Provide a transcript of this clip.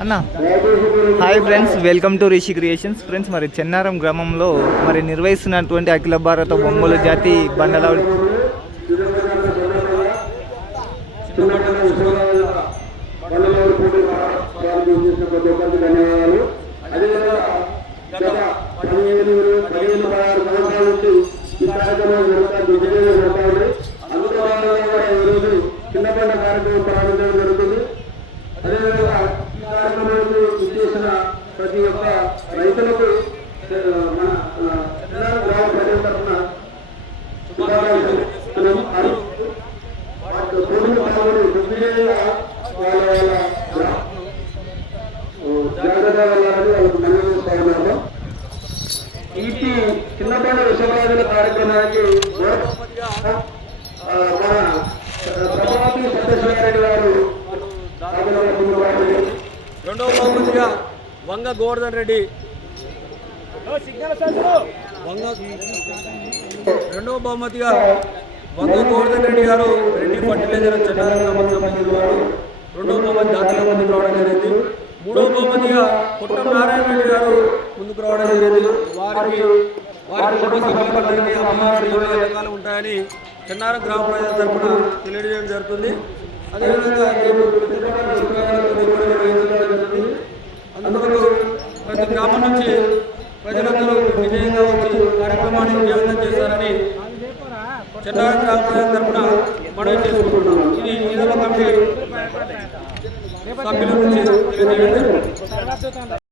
అన్న hi friends welcome to Rishi creations. Friends మరి చెన్నారం గ్రామంలో మరి నిర్వహిస్తున్నటువంటి అఖిల భారత బొమ్మల జాతి బండల బండలవారి అందులో ఈరోజు చిన్న పంట కార్యక్రమం ప్రారంభించడం జరుగుతుంది అదేవిధంగా కార్యక్రమానికి ఇచ్చేసిన ప్రతి ఒక్క రైతులకు ఆ, మన గ్రామ ప్రజల తరఫున శుభాకాంక్షలు. పాల్గొని వాళ్ళ వాళ్ళ వెళ్ళాలని వాళ్ళకు మనవి విశ్వరాజుల కార్యక్రమానికి మన రెండవ బహుమతిగా వంగ గోవర్ధన్ రెడ్డి. వంగ రెండవ బహుమతిగా వంగ గోవర్ధన్ రెడ్డి గారు రెడ్డి ఫర్టిలైజర్ సంబంధించిన వారు రెండవ బహుమతి జాతీయ ముందుకు రావడం జరిగింది. మూడవ బహుమతిగా పుట్ట నారాయణ రెడ్డి గారు ముందుకు రావడం జరిగింది. వారికి వారి కుటుంబ అమ్మవారి ఉంటాయని చెన్నారం గ్రామ ప్రజల తరఫున తెలియజేయడం జరుగుతుంది. అదేవిధంగా గ్రామం నుంచి ప్రజలందరూ విజయంగా వచ్చి కార్యక్రమాన్ని విజయవంతం చేశారని చెన్నారం గ్రామ ప్రజల తరఫున మనవి చేసుకుంటున్నాం ఇది ఈదల కమిటీ సభ్యుల నుంచి తెలియజేయడం